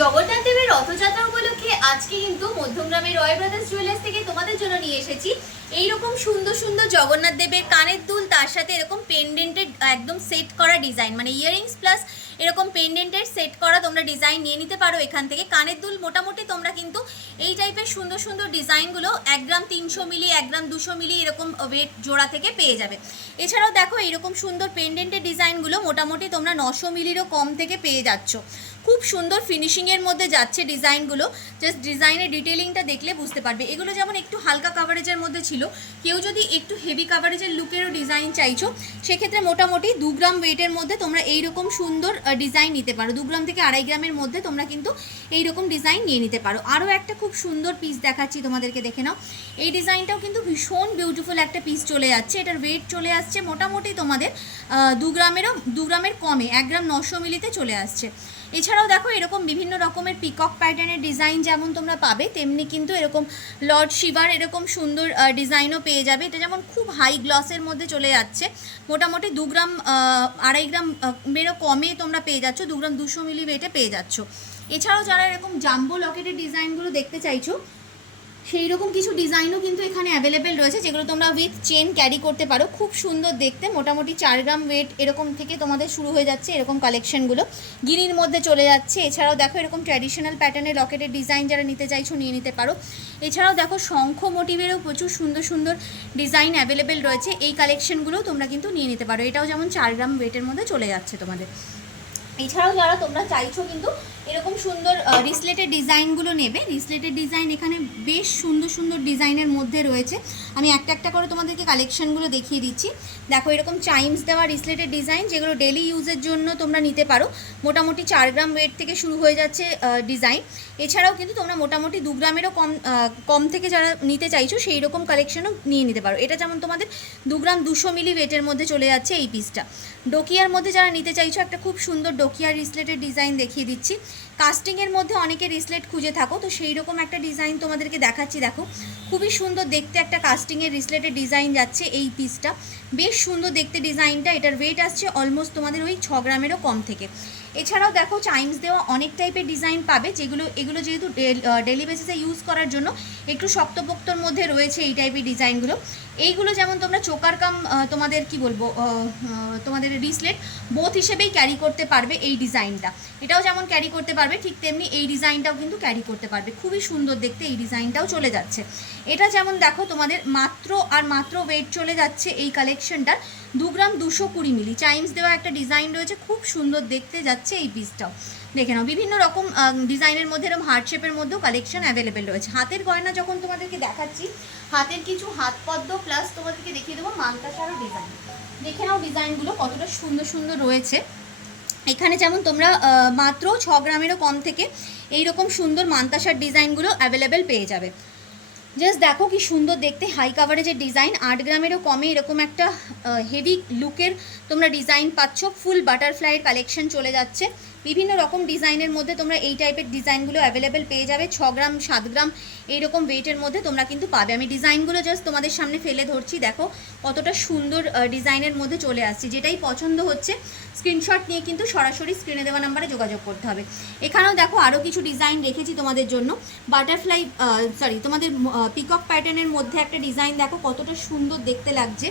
জগন্নাথ দেবের রথযাত্রা উপলক্ষে আজকে কিন্তু মধ্যমগ্রামের রয় ব্রাদার্স জুয়েলার্স থেকে তোমাদের জন্য নিয়ে এসেছি এইরকম সুন্দর সুন্দর জগন্নাথ দেবের কানের দুল, তার সাথে এরকম পেন্ডেন্টের একদম সেট করা ডিজাইন, মানে ইয়ারিংস প্লাস এরকম পেন্ডেন্টের সেট করা তোমরা ডিজাইন নিয়ে নিতে পারো এখান থেকে। কানের দুল মোটামুটি তোমরা কিন্তু এই টাইপের সুন্দর সুন্দর ডিজাইনগুলো 1 গ্রাম 300 মিলি, 1 গ্রাম 200 মিলি এরকম ওয়েট জোড়া থেকে পেয়ে যাবে। এছাড়াও দেখো এইরকম সুন্দর পেন্ডেন্টের ডিজাইনগুলো মোটামুটি তোমরা 900 মিলিরও কম থেকে পেয়ে যাচ্ছ। খুব সুন্দর ফিনিশিংয়ের মধ্যে যাচ্ছে ডিজাইনগুলো, জাস্ট ডিজাইনের ডিটেলিংটা দেখলে বুঝতে পারবে। এগুলো যেমন একটু হালকা কাভারেজের মধ্যে ছিল, কেউ যদি একটু হেভি কাভারেজের লুকেরও ডিজাইন চাইছো সেক্ষেত্রে মোটামুটি 2 গ্রাম ওয়েটের মধ্যে তোমরা এইরকম সুন্দর ডিজাইন নিতে পারো। 2 গ্রাম থেকে 2.5 গ্রামের মধ্যে তোমরা কিন্তু এইরকম ডিজাইন নিয়ে নিতে পারো। আরও একটা খুব সুন্দর পিস দেখাচ্ছি তোমাদেরকে, দেখে নাও। এই ডিজাইনটাও কিন্তু ভীষণ বিউটিফুল একটা পিস চলে যাচ্ছে। এটার ওয়েট চলে আসছে মোটামুটি তোমাদের 2 গ্রামের কমে, 1 গ্রাম 900 মিলিতে চলে আসছে। এছাড়াও দেখো এরকম বিভিন্ন রকমের পিকক প্যাটার্নের ডিজাইন যেমন তোমরা পাবে, তেমনি কিন্তু এরকম লর্ড শিবার এরকম সুন্দর ডিজাইনও পেয়ে যাবে। এটা যেমন খুব হাই গ্লসের মধ্যে চলে যাচ্ছে, মোটামুটি 2 গ্রাম 2.5 গ্রাম মেরও কমে তোমরা পেয়ে যাচ্ছ, 2 গ্রাম 200 মিলি ওয়েটে পেয়ে যাচ্ছ। এছাড়াও যারা এরকম জাম্বো লকেটের ডিজাইনগুলো দেখতে চাইছো সেই রকম কিছু ডিজাইনও কিন্তু এখানে অ্যাভেলেবেল রয়েছে, যেগুলো তোমরা উইথ চেন ক্যারি করতে পারো। খুব সুন্দর দেখতে, মোটামুটি 4 গ্রাম ওয়েট এরকম থেকে তোমাদের শুরু হয়ে যাচ্ছে এরকম কালেকশনগুলো, গিরির মধ্যে চলে যাচ্ছে। এছাড়াও দেখো এরকম ট্র্যাডিশনাল প্যাটার্নের লকেটের ডিজাইন যারা নিতে চাইছো নিয়ে নিতে পারো। এছাড়াও দেখো শঙ্খ মোটিভেরও প্রচুর সুন্দর সুন্দর ডিজাইন অ্যাভেলেবেল রয়েছে, এই কালেকশনগুলোও তোমরা কিন্তু নিয়ে নিতে পারো। এটাও যেমন 4 গ্রাম ওয়েটের মধ্যে চলে যাচ্ছে তোমাদের। এছাড়াও যারা তোমরা চাইছো কিন্তু এরকম সুন্দর রিসলেটের ডিজাইনগুলো নেবে, রিসলেটের ডিজাইন এখানে বেশ সুন্দর সুন্দর ডিজাইনের মধ্যে রয়েছে। আমি একটা একটা করে তোমাদেরকে কালেকশনগুলো দেখিয়ে দিচ্ছি। দেখো এরকম চাইমস দেওয়া রিসলেটের ডিজাইন, যেগুলো ডেলি ইউজের জন্য তোমরা নিতে পারো। মোটামুটি 4 গ্রাম ওয়েট থেকে শুরু হয়ে যাচ্ছে ডিজাইন। এছাড়াও কিন্তু তোমরা মোটামুটি 2 গ্রামেরও কম থেকে যারা নিতে চাইছো সেই রকম কালেকশনও নিয়ে নিতে পারো। এটা যেমন তোমাদের 2 গ্রাম 200 মিলি ওয়েটের মধ্যে চলে যাচ্ছে এই পিসটা। ডোকিয়ার মধ্যে যারা নিতে চাইছো একটা খুব সুন্দর ডোকিয়ার রিসলেটের ডিজাইন দেখিয়ে দিচ্ছি। কাস্টিংয়ের মধ্যে অনেকে রিসলেট খুঁজে থাকো, তো সেই রকম একটা ডিজাইন তোমাদেরকে দেখাচ্ছি। দেখো খুবই সুন্দর দেখতে একটা কাস্টিংয়ের রিসলেটের ডিজাইন যাচ্ছে এই পিসটা, বেশ সুন্দর দেখতে ডিজাইনটা। এটার ওয়েট আসছে অলমোস্ট তোমাদের ওই 6 গ্রামেরও কম থেকে। এছাড়াও দেখো চাইমস দেওয়া অনেক টাইপের ডিজাইন পাবে, এগুলো যেহেতু ডেলি বেসিসে ইউজ করার জন্য একটু শক্তপোক্তর মধ্যে রয়েছে এই টাইপের ডিজাইনগুলো। এইগুলো যেমন তোমরা চোকার কাম তোমাদের কি বলবো তোমাদের রিসলেট বোথ হিসেবেই ক্যারি করতে পারবে এই ডিজাইনটা। এটাও যেমন ক্যারি করতে পারবে ঠিক তেমনি এই ডিজাইনটাও কিন্তু ক্যারি করতে পারবে। খুবই সুন্দর দেখতে এই ডিজাইনটাও চলে যাচ্ছে। এটা যেমন দেখো তোমাদের মাত্র ওয়েট চলে যাচ্ছে এই কালেকশনটার 2 গ্রাম 220 মিলি। চাইমস দেওয়া একটা ডিজাইন রয়েছে, খুব সুন্দর দেখতে যাচ্ছে এই পিসটাও। দেখে নাও বিভিন্ন রকম ডিজাইনের মধ্যে এরকম হার্ট শেপের মধ্যেও কালেকশন অ্যাভেলেবেল রয়েছে। হাতের গয়না যখন তোমাদেরকে দেখাচ্ছি, হাতের কিছু হাত পদ্ম প্লাস তোমাদেরকে দেখিয়ে দেবো মানতাসারও ডিজাইন। দেখে নাও ডিজাইনগুলো কতটা সুন্দর সুন্দর রয়েছে। এখানে যেমন তোমরা মাত্র 6 গ্রামেরও কম থেকে এইরকম সুন্দর মানতাসার ডিজাইনগুলো অ্যাভেলেবেল পেয়ে যাবে। জাস্ট দেখো কি সুন্দর দেখতে হাই কাভারেজের ডিজাইন, 8 গ্রামেরও কমে এরকম একটা হেভি লুকের তোমরা ডিজাইন পাচ্ছ। ফুল বাটারফ্লাইয়ের কালেকশন চলে যাচ্ছে। বিভিন্ন রকম ডিজাইনের মধ্যে তোমরা এই টাইপের ডিজাইনগুলো অ্যাভেলেবেল পেয়ে যাবে। 6 গ্রাম 7 গ্রাম এইরকম ওয়েটের মধ্যে তোমরা কিন্তু পাবে। আমি ডিজাইনগুলো জাস্ট তোমাদের সামনে ফেলে ধরছি, দেখো কতটা সুন্দর ডিজাইনের মধ্যে চলে আসছি। যেটাই পছন্দ হচ্ছে স্ক্রিনশট নিয়ে কিন্তু সরাসরি স্ক্রিনে দেওয়া নাম্বারে যোগাযোগ করতে হবে। এখানেও দেখো আরও কিছু ডিজাইন রেখেছি তোমাদের জন্য। বাটারফ্লাই তোমাদের পিকক প্যাটার্নের মধ্যে একটা ডিজাইন দেখো কতটা সুন্দর দেখতে লাগছে।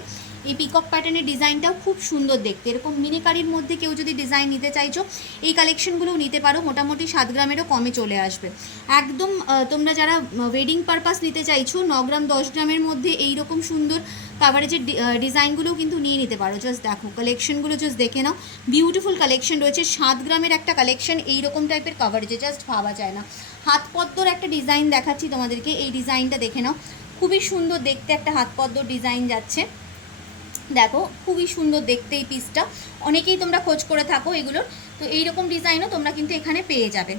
এই পিকক প্যাটার্নের ডিজাইনটাও খুব সুন্দর দেখতে। এরকম মিনিকারির মধ্যে কেউ যদি ডিজাইন নিতে চাইছো এই কালেকশনগুলোও নিতে পারো, মোটামুটি 7 গ্রামেরও কমে চলে আসবে। একদম তোমরা যারা ওয়েডিং পারপাস নিতে চাইছো 9 গ্রাম 10 গ্রামের মধ্যে এইরকম সুন্দর কাভারেজের ডিজাইনগুলোও কিন্তু নিয়ে নিতে পারো। জাস্ট দেখো কালেকশনগুলো জাস্ট দেখে নাও, বিউটিফুল কালেকশন রয়েছে। 7 গ্রামের একটা কালেকশন এইরকম টাইপের কাভারেজে জাস্ট ভাবা যায় না। হাত পদ্মর একটা ডিজাইন দেখাচ্ছি তোমাদেরকে, এই ডিজাইনটা দেখে নাও, খুবই সুন্দর দেখতে একটা হাত পদ্মর ডিজাইন যাচ্ছে। দেখো খুবই সুন্দর দেখতে এই পিসটা, অনেকেই তোমরা খোঁজ করে থাকো এগুলোর, তো এইরকম ডিজাইনও তোমরা কিন্তু এখানে পেয়ে যাবে।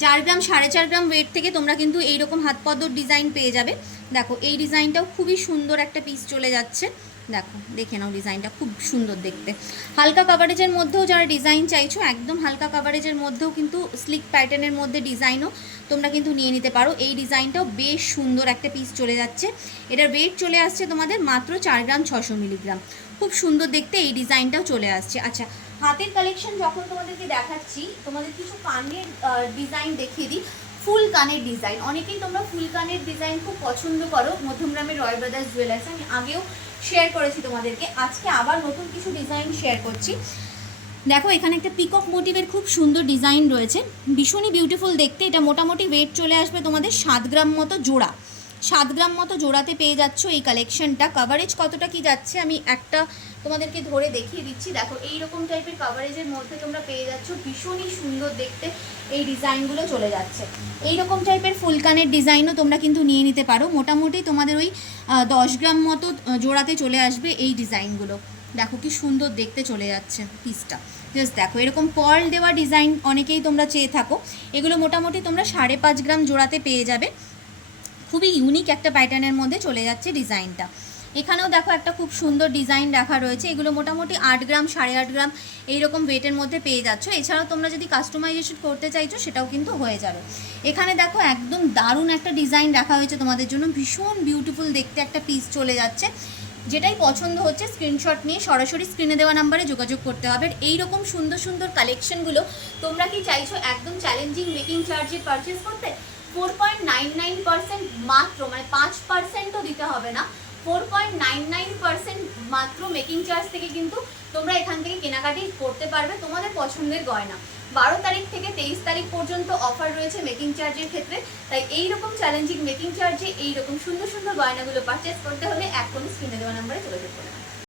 4 গ্রাম 4.5 গ্রাম ওয়েট থেকে তোমরা কিন্তু এইরকম হাত পদ্মর ডিজাইন পেয়ে যাবে। দেখো এই ডিজাইনটাও খুবই সুন্দর একটা পিস চলে যাচ্ছে। দেখো দেখে নাও ডিজাইনটা খুব সুন্দর দেখতে। হালকা কাভারেজের মধ্যেও যারা ডিজাইন চাইছো একদম হালকা কাভারেজের মধ্যেও কিন্তু স্লিক প্যাটার্নের মধ্যে ডিজাইনও তোমরা কিন্তু নিয়ে নিতে পারো। এই ডিজাইনটাও বেশ সুন্দর একটা পিস চলে যাচ্ছে। এটার ওয়েট চলে আসছে তোমাদের মাত্র 4 গ্রাম 600 মিলিগ্রাম। খুব সুন্দর দেখতে এই ডিজাইনটাও চলে আসছে। আচ্ছা হাতের কালেকশন যখন তোমাদেরকে দেখাচ্ছি, তোমাদের কিছু কানের ডিজাইন দেখিয়ে দিই। ফুল কানের ডিজাইন, অনেকেই তোমরা ফুল কানের ডিজাইন খুব পছন্দ করো মধ্যমগ্রামের রয় ব্রাদার্স জুয়েলার্স। আমি আগেও শেয়ার করেছি তোমাদেরকে, আজকে আবার নতুন কিছু ডিজাইন শেয়ার করছি। দেখো এখানে একটা পিকক মোটিভের খুব সুন্দর ডিজাইন রয়েছে, ভীষণই বিউটিফুল দেখতে। এটা মোটামুটি ওয়েট চলে আসবে তোমাদের 7 গ্রাম মতো জোড়া, 7 গ্রাম মতো জোড়াতে পেয়ে যাচ্ছ এই কালেকশনটা। কভারেজ কতটা কি যাচ্ছে আমি একটা তোমাদেরকে ধরে দেখিয়ে দিচ্ছি। দেখো এইরকম টাইপের কভারেজের মধ্যে তোমরা পেয়ে যাচ্ছ, ভীষণই সুন্দর দেখতে এই ডিজাইনগুলো চলে যাচ্ছে। এইরকম টাইপের ফুলকানের ডিজাইনও তোমরা কিন্তু নিয়ে নিতে পারো, মোটামুটি তোমাদের ওই 10 গ্রাম মতো জোড়াতে চলে আসবে এই ডিজাইনগুলো। দেখো কি সুন্দর দেখতে চলে যাচ্ছে পিসটা, জাস্ট দেখো। এরকম পার্ল দেওয়া ডিজাইন অনেকেই তোমরা চেয়ে থাকো, এগুলো মোটামুটি তোমরা 5.5 গ্রাম জোড়াতে পেয়ে যাবে। খুবই ইউনিক একটা প্যাটার্নের মধ্যে চলে যাচ্ছে ডিজাইনটা। এখানেও দেখো একটা খুব সুন্দর ডিজাইন রাখা রয়েছে, এগুলো মোটামুটি 8 গ্রাম 8.5 গ্রাম এইরকম ওয়েটের মধ্যে পেয়ে যাচ্ছ। এছাড়াও তোমরা যদি কাস্টমাইজেশন করতে চাইছো সেটাও কিন্তু হয়ে যাবে। এখানে দেখো একদম দারুণ একটা ডিজাইন রাখা হয়েছে তোমাদের জন্য, ভীষণ বিউটিফুল দেখতে একটা পিস চলে যাচ্ছে। যেটাই পছন্দ হচ্ছে স্ক্রিনশট নিয়ে সরাসরি স্ক্রিনে দেওয়া নাম্বারে যোগাযোগ করতে হবে। এই রকম সুন্দর সুন্দর কালেকশনগুলো তোমরা কি চাইছো একদম চ্যালেঞ্জিং মেকিং চার্জে পারচেস করতে? 4.99% মাত্র, মানে 5%ও দিতে হবে না, 4.99% মাত্র মেকিং চার্জ থেকে কিন্তু তোমরা এখান থেকে কেনাকাটি করতে পারবে তোমাদের পছন্দের গয়না। 12 তারিখ থেকে 23 তারিখ পর্যন্ত অফার রয়েছে মেকিং চার্জের ক্ষেত্রে। তাই এইরকম চ্যালেঞ্জিং মেকিং চার্জে এইরকম সুন্দর সুন্দর গয়নাগুলো পারচেস করতে হলে এখনই স্ক্রিনে দেওয়া নাম্বারে যোগাযোগ করবে।